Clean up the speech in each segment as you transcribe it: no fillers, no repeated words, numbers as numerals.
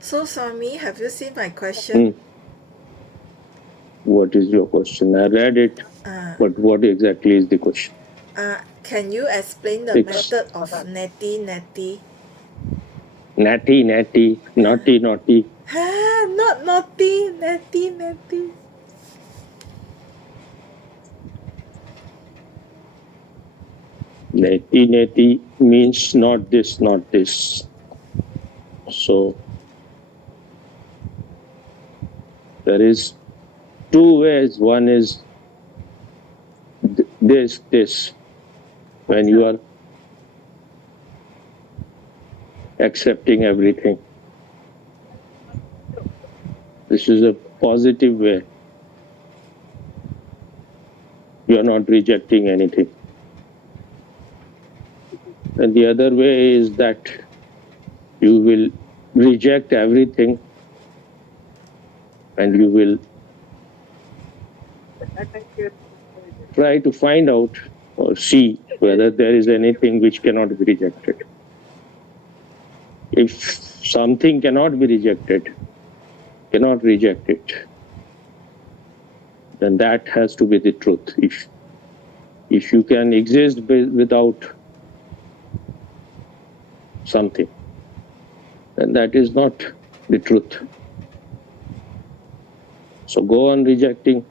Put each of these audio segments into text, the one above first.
So, Swami, have you seen my question? What is your question? I read it, but what exactly is the question? Can you explain the It's method of neti? natty, naughty. Not naughty, neti. Natty means not this, not this. So there is two ways. One is this. When you are accepting everything. This is a positive way. You are not rejecting anything. And the other way is that you will reject everything and you will try to find out or see whether there is anything which cannot be rejected. If something cannot be rejected, cannot reject it, then that has to be the truth. If you can exist without something, then that is not the truth. So go on rejecting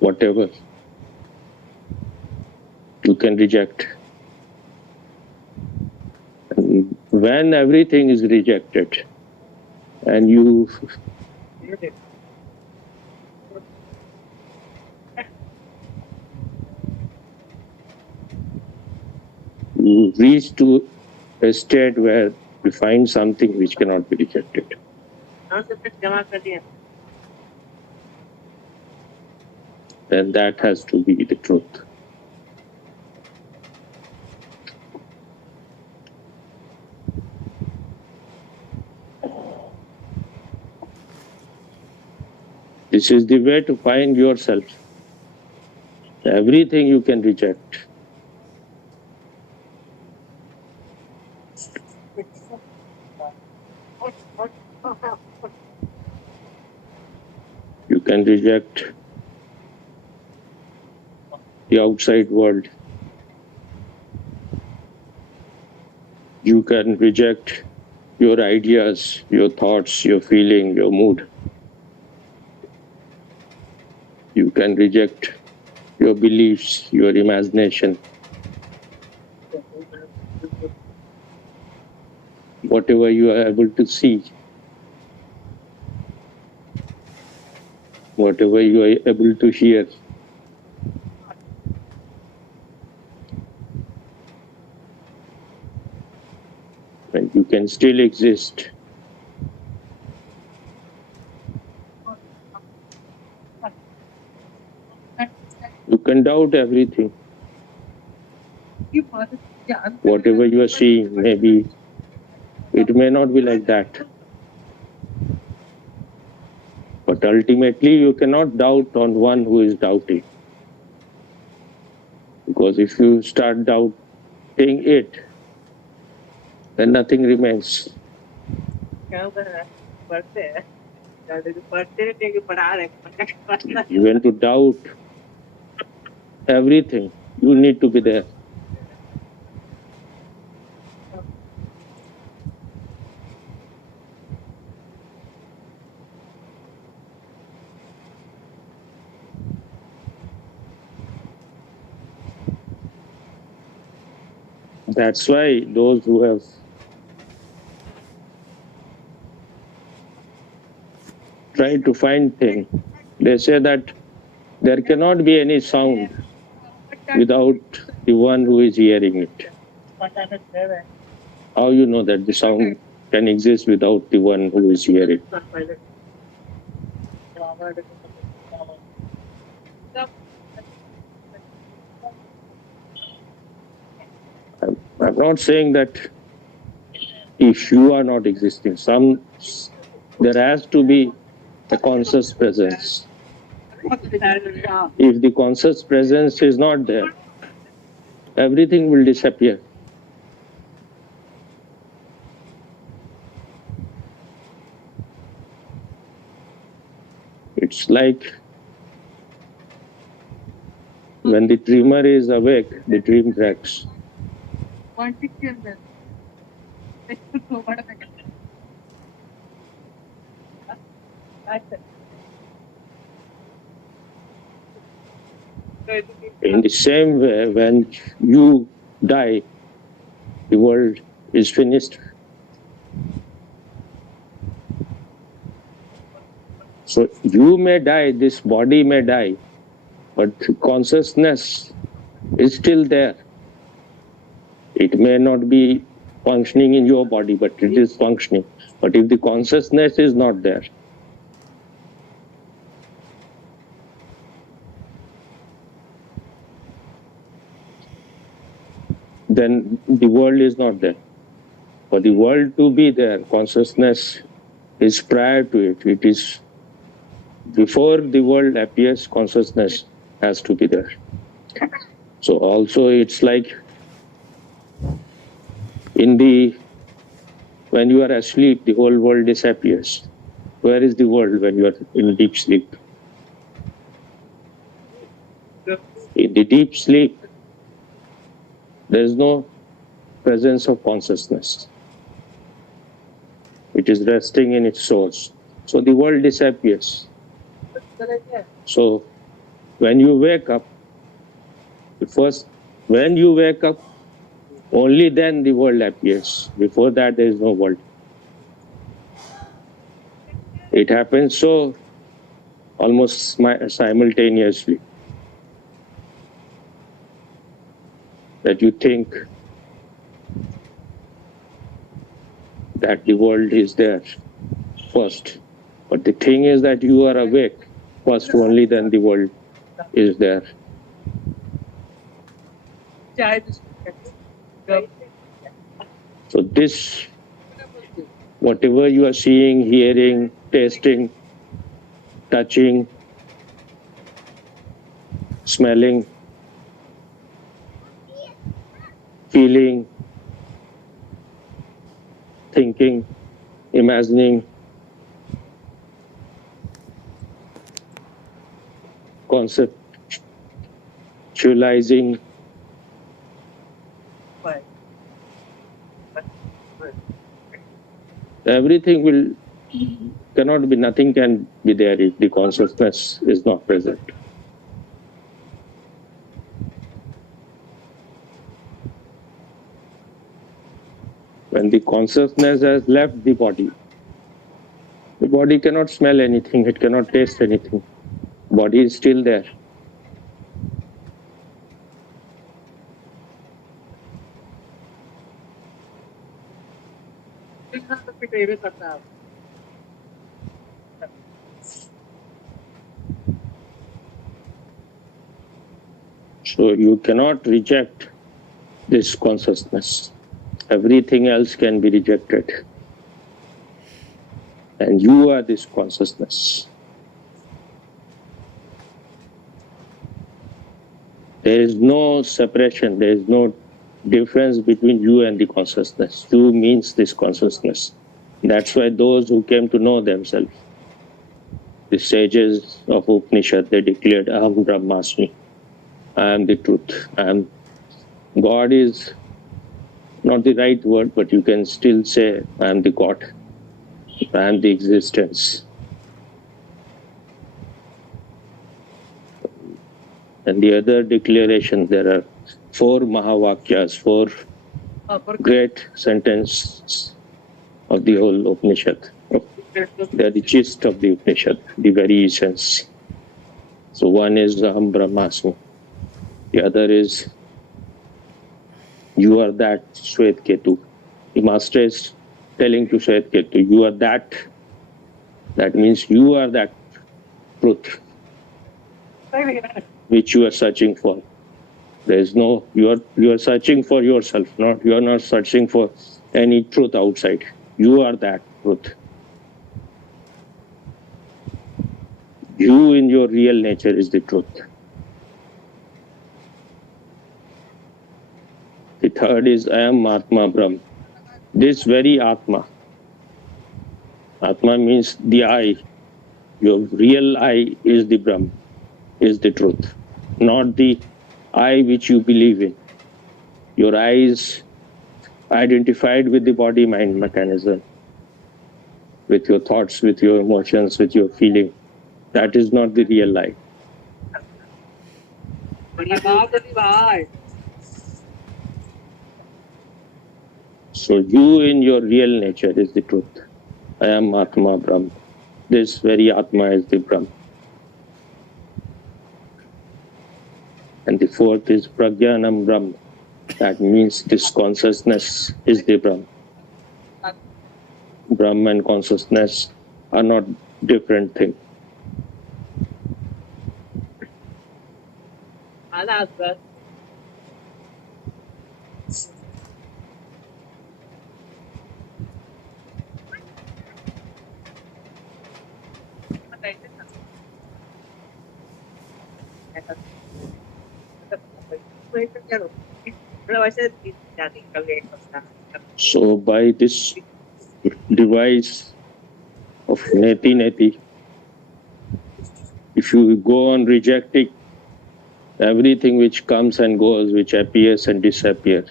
whatever you can reject. And when everything is rejected and you reach to a state where you find something which cannot be rejected, then that has to be the truth. This is the way to find yourself. Everything you can reject. You can reject the outside world. You can reject your ideas, your thoughts, your feeling, your mood. You can reject your beliefs, your imagination. Whatever you are able to see, whatever you are able to hear. And you can still exist. You can doubt everything. Whatever you are seeing, maybe it may not be like that. But ultimately, you cannot doubt on one who is doubting. Because if you start doubting it, then nothing remains. Even to doubt everything, you need to be there. That's why those who have tried to find things, they say that there cannot be any sound without the one who is hearing it. How you know that the sound can exist without the one who is hearing? I'm not saying that if you are not existing, there has to be a conscious presence. If the conscious presence is not there, everything will disappear. It's like when the dreamer is awake, the dream breaks. In the same way, when you die, the world is finished. So you may die, this body may die, but consciousness is still there. It may not be functioning in your body, but it is functioning. But if the consciousness is not there, then the world is not there. For the world to be there, consciousness is prior to it. It is before the world appears, consciousness has to be there. So also it's like when you are asleep, the whole world disappears. Where is the world when you are in deep sleep? In the deep sleep, there is no presence of consciousness. It is resting in its source. So the world disappears. So when you wake up, when you wake up, only then the world appears. Before that, there is no world. It happens so almost simultaneously that you think that the world is there first. But the thing is that you are awake first, only then the world is there. So this, whatever you are seeing, hearing, tasting, touching, smelling, feeling, thinking, imagining, conceptualizing, everything cannot be, nothing can be there if the consciousness is not present. When the consciousness has left the body cannot smell anything, it cannot taste anything. Body is still there. So you cannot reject this consciousness. Everything else can be rejected. And you are this consciousness. There is no separation, there is no difference between you and the consciousness. You means this consciousness. That's why those who came to know themselves, the sages of Upanishad, they declared, Aham Brahmasmi. I am the truth. God is not the right word, but you can still say, I am the God. I am the existence. And the other declaration, there are 4 Mahavakyas, 4 great sentences of the whole Upanishad. They are the gist of the Upanishad, the very essence. So one is Aham Brahmasmi. The other is, you are that Shwet Ketu. The master is telling to Shwet Ketu, you are that. That means you are that truth which you are searching for. There is no, you are searching for yourself, you are not searching for any truth outside. You are that truth. You in your real nature is the truth. The third is, I am Atma Brahm. This very Atma. Atma means the I. Your real I is the Brahm, is the truth, not the I which you believe in. Your I is identified with the body mind mechanism, with your thoughts, with your emotions, with your feeling. That is not the real life. So you in your real nature is the truth. I am Atma Brahm. This very Atma is the Brahm. And the fourth is Pragyanam Brahm. That means this consciousness is the Brahm. Brahm and consciousness are not different things. So by this device of Neti, if you go on rejecting everything which comes and goes, which appears and disappears,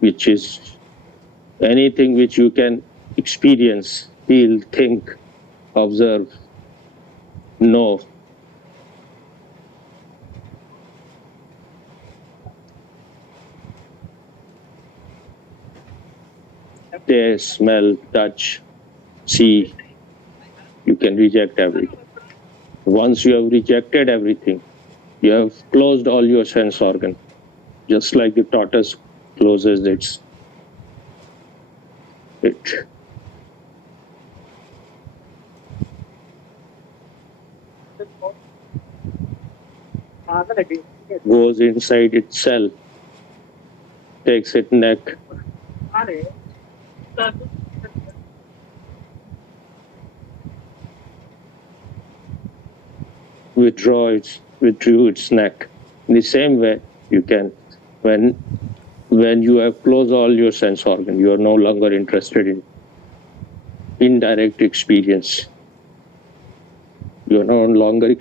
which is anything which you can experience, feel, think, observe, know, taste, smell, touch, see, you can reject everything. Once you have rejected everything, you have closed all your sense organ, just like the tortoise closes it goes inside itself, takes its neck, withdrew its neck. In the same way, you can, when you have closed all your sense organ, you are no longer interested in indirect experience. You are no longer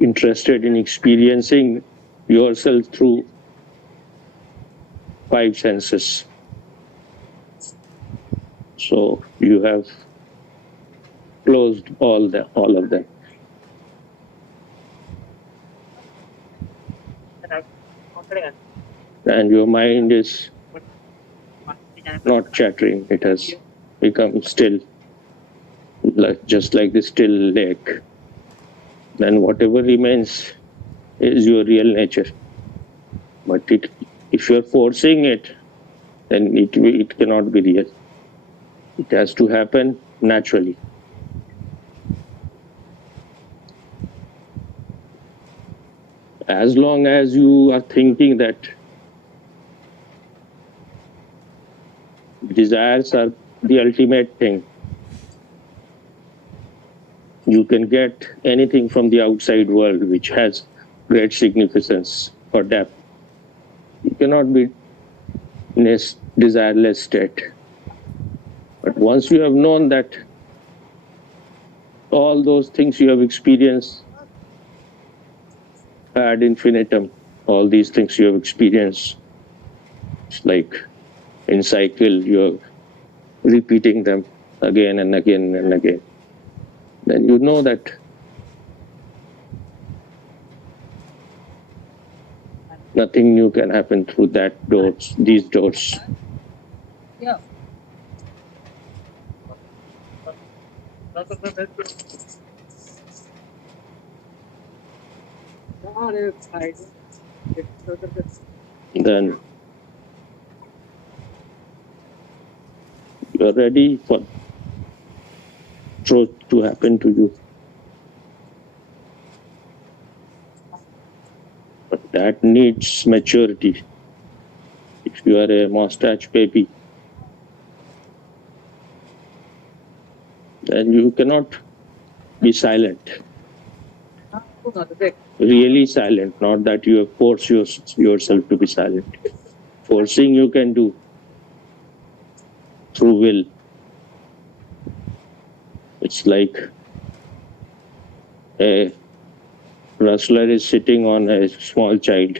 interested in experiencing yourself through five senses. So you have closed all of them. And your mind is not chattering. It has become still, just like the still lake. Then whatever remains is your real nature. But if you're forcing it, then it cannot be real. It has to happen naturally. As long as you are thinking that desires are the ultimate thing, you can get anything from the outside world which has great significance or depth. You cannot be in a desireless state. But once you have known that all those things you have experienced ad infinitum, all these things you have experienced, it's like in cycle, you're repeating them again and again and again. Then you know that nothing new can happen through these doors. Then you're ready for truth to happen to you. But that needs maturity. If you are a mustache baby, then you cannot be silent. Really silent, not that you have forced yourself to be silent. Forcing you can do through will. It's like a wrestler is sitting on a small child.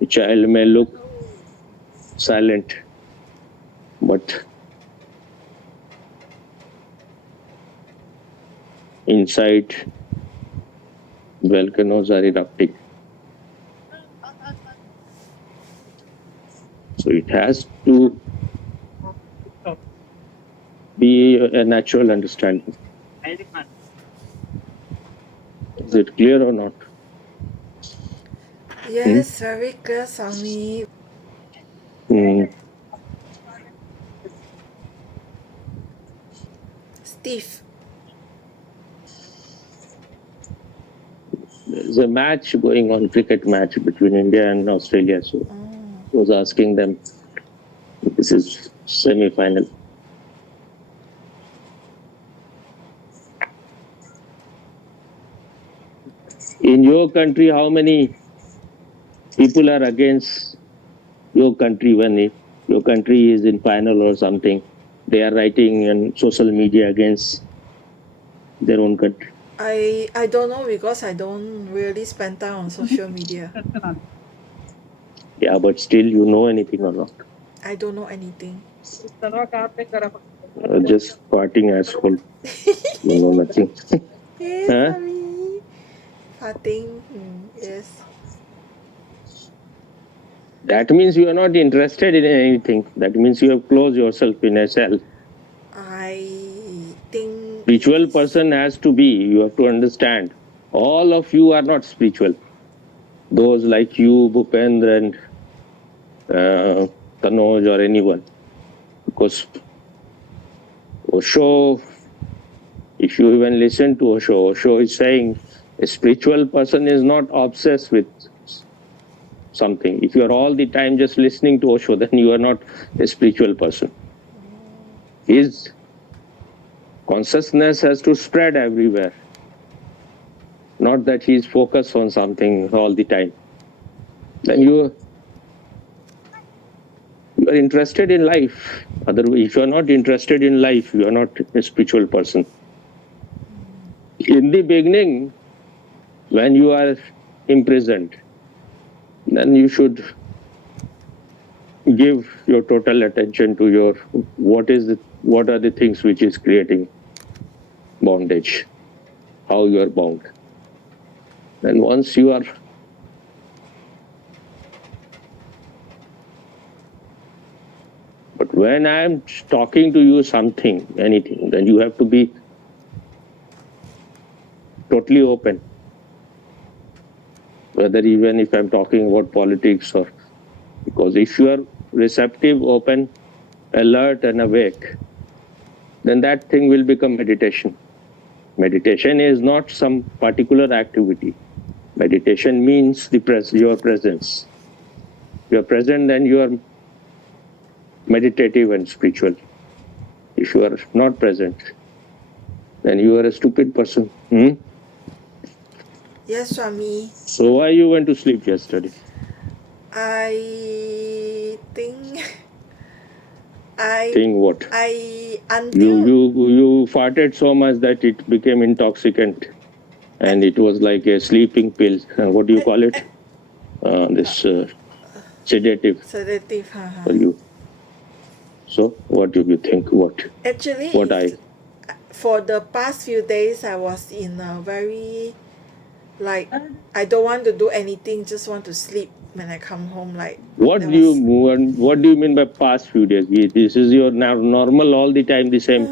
The child may look silent, but inside volcanoes are erupting. So it has to be a natural understanding. Is it clear or not? Yes, very clear, Swami. Mm. Steve. There's a match going on, cricket match between India and Australia. So I was asking them, this is semi-final. In your country, how many people are against your country when your country is in final or something? They are writing on social media against their own country. I don't know because I don't really spend time on social media. Yeah, but still you know anything or not? I don't know anything. Just farting asshole. You know nothing. Yes, Huh? Swami. Farting. Yes. That means you are not interested in anything. That means you have closed yourself in a cell. I think Spiritual it is- person has to be, you have to understand. All of you are not spiritual. Those like you, Bhupendra and Tanoj or anyone. Because Osho, if you even listen to Osho is saying a spiritual person is not obsessed with something. If you are all the time just listening to Osho, then you are not a spiritual person. His consciousness has to spread everywhere. Not that he is focused on something all the time. Then you are interested in life. Otherwise, if you are not interested in life, you are not a spiritual person. In the beginning, when you are imprisoned, then you should give your total attention to your what are the things which is creating bondage, how you are bound. And once you are but when I am talking to you something, anything, then you have to be totally open. Whether even if I'm talking about politics or because if you are receptive, open, alert and awake, then that thing will become meditation. Meditation is not some particular activity. Meditation means your presence. You are present, then you are meditative and spiritual. If you are not present, then you are a stupid person. Yes, Swami. So why you went to sleep yesterday? I think Think what? until You farted so much that it became intoxicant, and it was like a sleeping pill. What do you call it? This sedative sedative. for you. So what do you think? Actually, for the past few days, I was in a very like I don't want to do anything, just want to sleep when I come home. Like what do you mean by past few days? This is your normal all the time the same.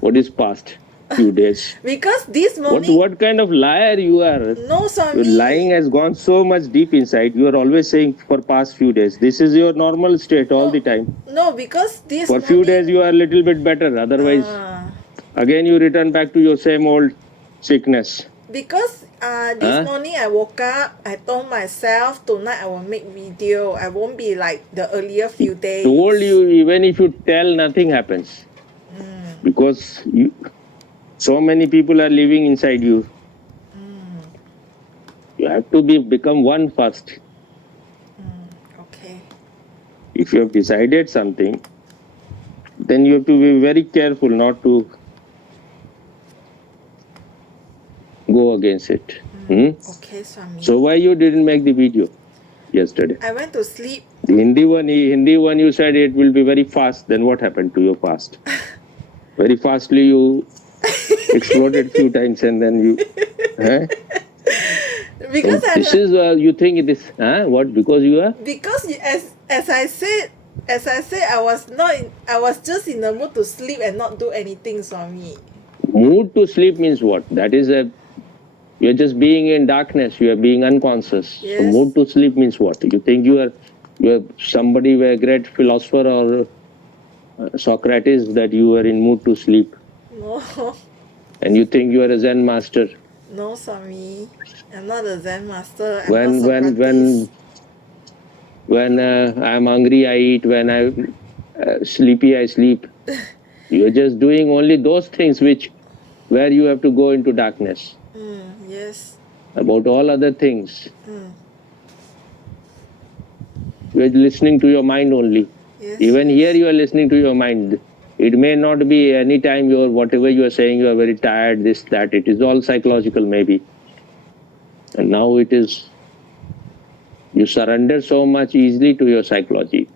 What is past few days? Because this morning. What kind of liar you are? No, Swami. Your lying has gone so much deep inside. You are always saying for past few days. This is your normal state all the time. No, because this for morning. Few days you are a little bit better. Otherwise, again you return back to your same old sickness. Because this morning I woke up, I told myself tonight I will make video. I won't be like the earlier few days. Told you, even if you tell, nothing happens. Because so many people are living inside you. You have to become one first. Okay. If you have decided something, then you have to be very careful not to against it. Okay, Swami. So why you didn't make the video yesterday? I went to sleep. The Hindi one you said it will be very fast. Then what happened to your fast? Very fastly you exploded few times and then you. Because this is you think it is what because you are because as I said I was just in the mood to sleep and not do anything, Swami. mood to sleep means what? That is you're just being in darkness. You are being unconscious. Yes. So mood to sleep means what? You think you are somebody, a great philosopher or Socrates, that you are in mood to sleep. No. And you think you are a Zen master. No, Swami. I'm not a Zen master. When I'm hungry, I eat. When I'm sleepy, I sleep. You're just doing only those things where you have to go into darkness. Yes. About all other things, you're listening to your mind only. Yes, Even here you are listening to your mind. It may not be any time whatever you are saying, you are very tired, this, that. It is all psychological maybe. And now it is, you surrender so much easily to your psychology.